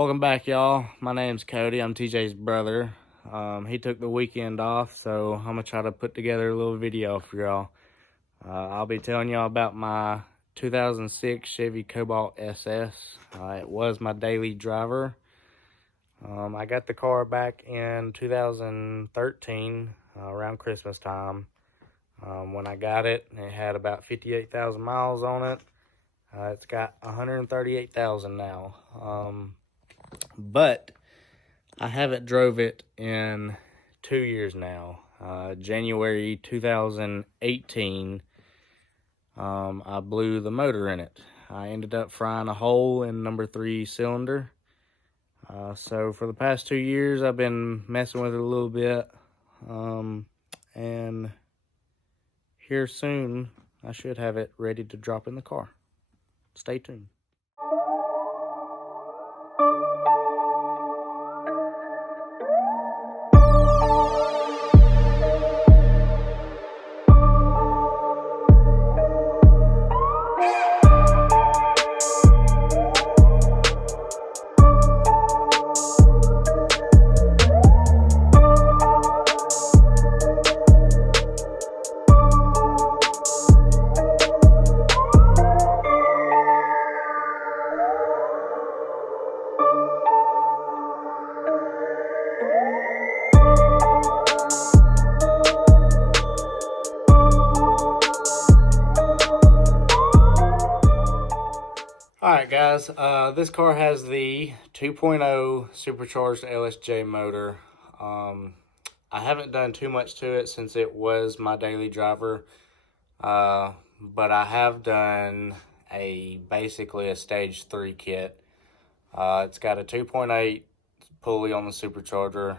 Welcome back, y'all. My name's Cody. I'm TJ's brother. He took the weekend off, so I'm gonna try to put together a little video for y'all. I'll be telling y'all about my 2006 Chevy Cobalt SS. It was my daily driver. I got the car back in 2013, around Christmas time. When I got it, it had about 58,000 miles on it. It's got 138,000 now. But I haven't drove it in 2 years now. January 2018, I blew the motor in it. I ended up frying a hole in number 3 cylinder. So for the past 2 years, I've been messing with it a little bit. And here soon, I should have it ready to drop in the car. Stay tuned. Alright guys, this car has the 2.0 supercharged LSJ motor. I haven't done too much to it since it was my daily driver, but I have done basically a stage 3 kit. It's got a 2.8 pulley on the supercharger.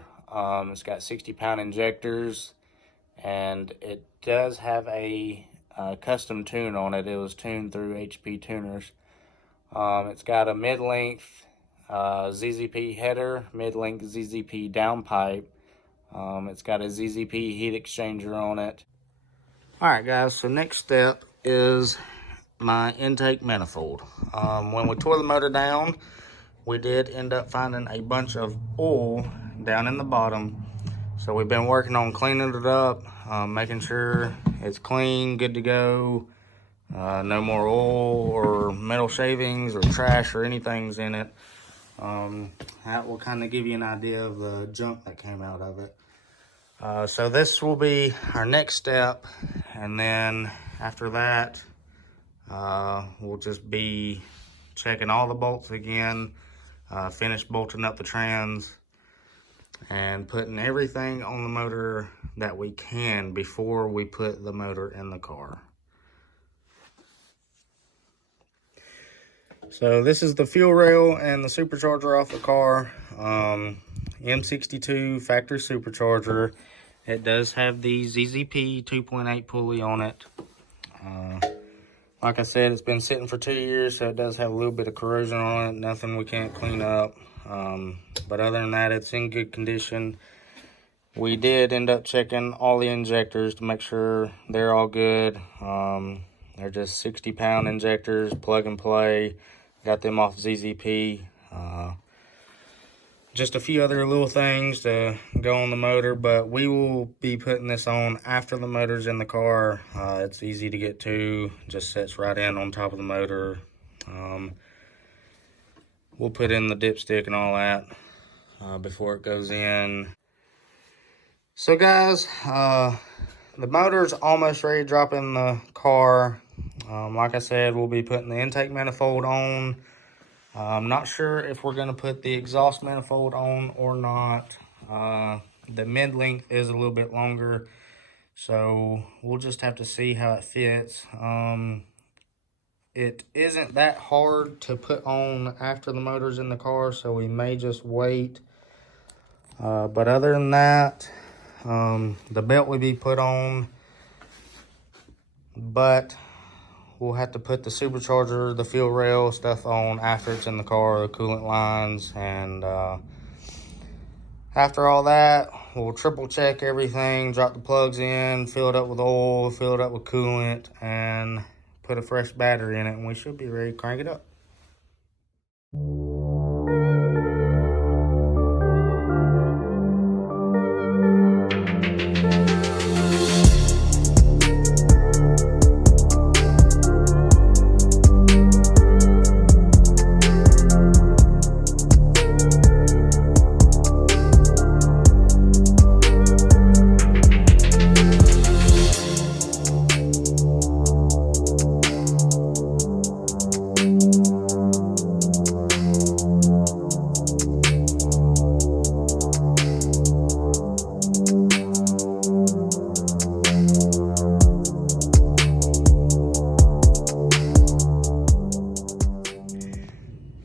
It's got 60-pound injectors, and it does have a custom tune on it. It was tuned through HP tuners. It's got a mid-length ZZP header, mid-length ZZP downpipe. It's got a ZZP heat exchanger on it. Alright guys, so next step is my intake manifold. When we tore the motor down, we did end up finding a bunch of oil down in the bottom. So we've been working on cleaning it up, making sure it's clean, good to go. No more oil or metal shavings or trash or anything's in it. That will kind of give you an idea of the junk that came out of it. So this will be our next step, and then after that, we'll just be checking all the bolts again, finish bolting up the trans, and putting everything on the motor that we can before we put the motor in the car. So this is the fuel rail and the supercharger off the car. M62 factory supercharger. It does have the ZZP 2.8 pulley on it. Like I said, it's been sitting for 2 years, so it does have a little bit of corrosion on it. Nothing we can't clean up. But other than that, it's in good condition. We did end up checking all the injectors to make sure they're all good. They're just 60-pound injectors, plug and play. Got them off ZZP. Just a few other little things to go on the motor, but we will be putting this on after the motor's in the car. It's easy to get to, just sits right in on top of the motor. We'll put in the dipstick and all that before it goes in. So guys, the motor's almost ready to drop in the car. Like I said, we'll be putting the intake manifold on. I'm not sure if we're going to put the exhaust manifold on or not. The mid-length is a little bit longer, so we'll just have to see how it fits. It isn't that hard to put on after the motor's in the car, so we may just wait. But other than that, the belt will be put on, but we'll have to put the supercharger, the fuel rail stuff on after it's in the car, the coolant lines, and after all that, we'll triple check everything, drop the plugs in, fill it up with oil, fill it up with coolant, and put a fresh battery in it, and we should be ready to crank it up.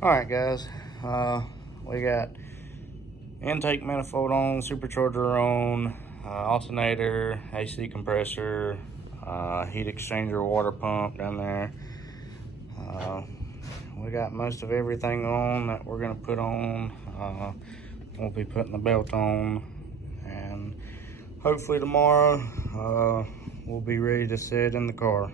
Alright guys, we got intake manifold on, supercharger on, alternator, AC compressor, heat exchanger, water pump down there. We got most of everything on that we're gonna put on. We'll be putting the belt on, and hopefully tomorrow we'll be ready to sit in the car.